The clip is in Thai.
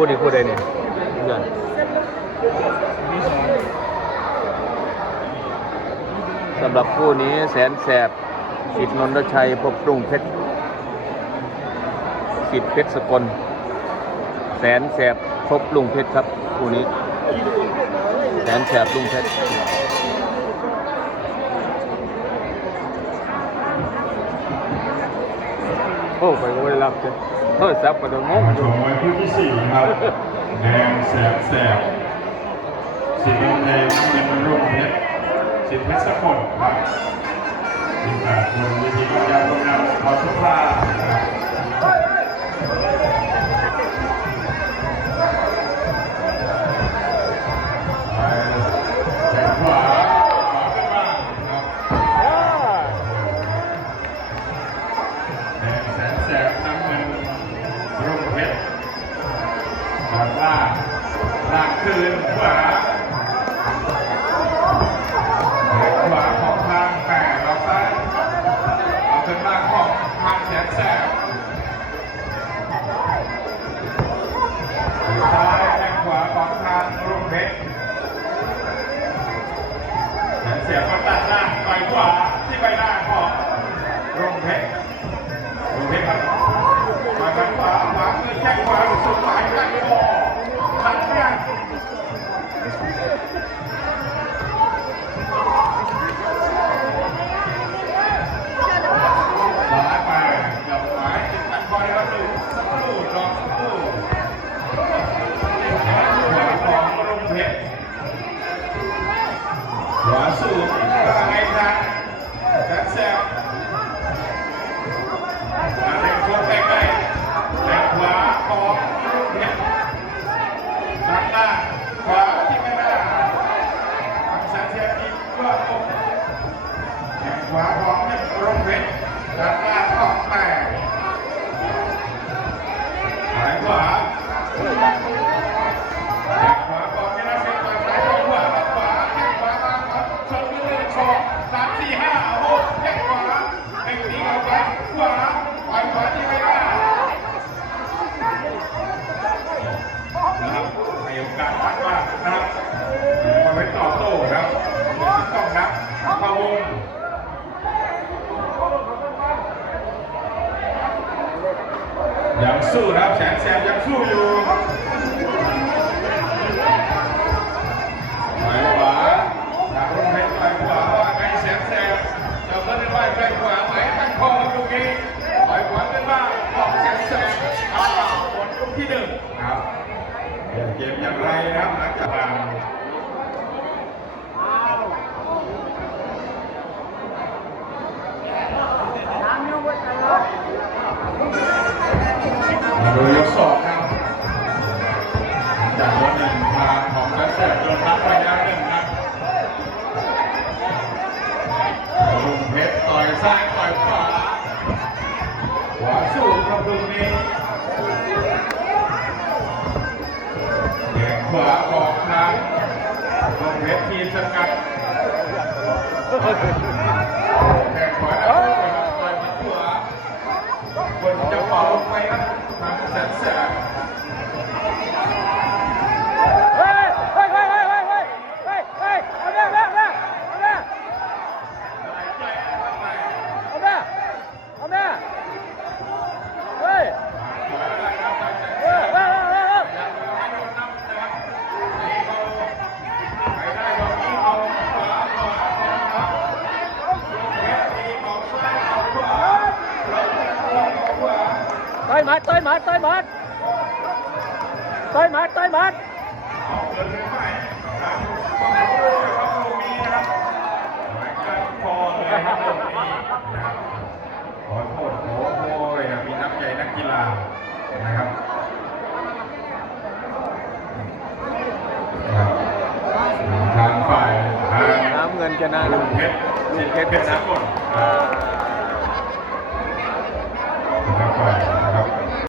พูดดิพูดได้นี่ยสำหรับคู่นี้แสนแสบสิทธิ์นนทชัยพบปรุงเพชรสิทธเพชรสกล แสนแสบพบลุงเพชรครับคู่นี้ แสนแสบลุงเพชรโอ้ไปก็ไม่ได้รับเลย โทษศัพท์กระโดดงงมาชมวยคู่ที่สี่นะครับ แดงแสบแสบสีแดงแดงเป็นรุ่งเพชรสิทธิ์เพชรสกุลครับสิแปดคนวิธีการ เพชรดูเพชรครับมาทางขมาขวาแข้งขวา ยังสู้นะครับแสนแสบยังสู้อยู่ โดยยกศอกครับจากวันหนึ่งาของนักแสดโดนทับไปแล้วหนึ่งครับลงเพชรต่อยซ้ายต่อยขวาขวาสู้ครับลุงนี้แขนขวาออกทางลงเพชรทีมสกัดแขนขวา อยมัดต่อยมัดต่อยมัดต่อยมัดต่อยมัดขอโทษขอโทษมีน้ำใจนักกีฬานะครับทางฝ่ายน้ำเงินจะนะลูกเพชรเพชรเป็นนักกด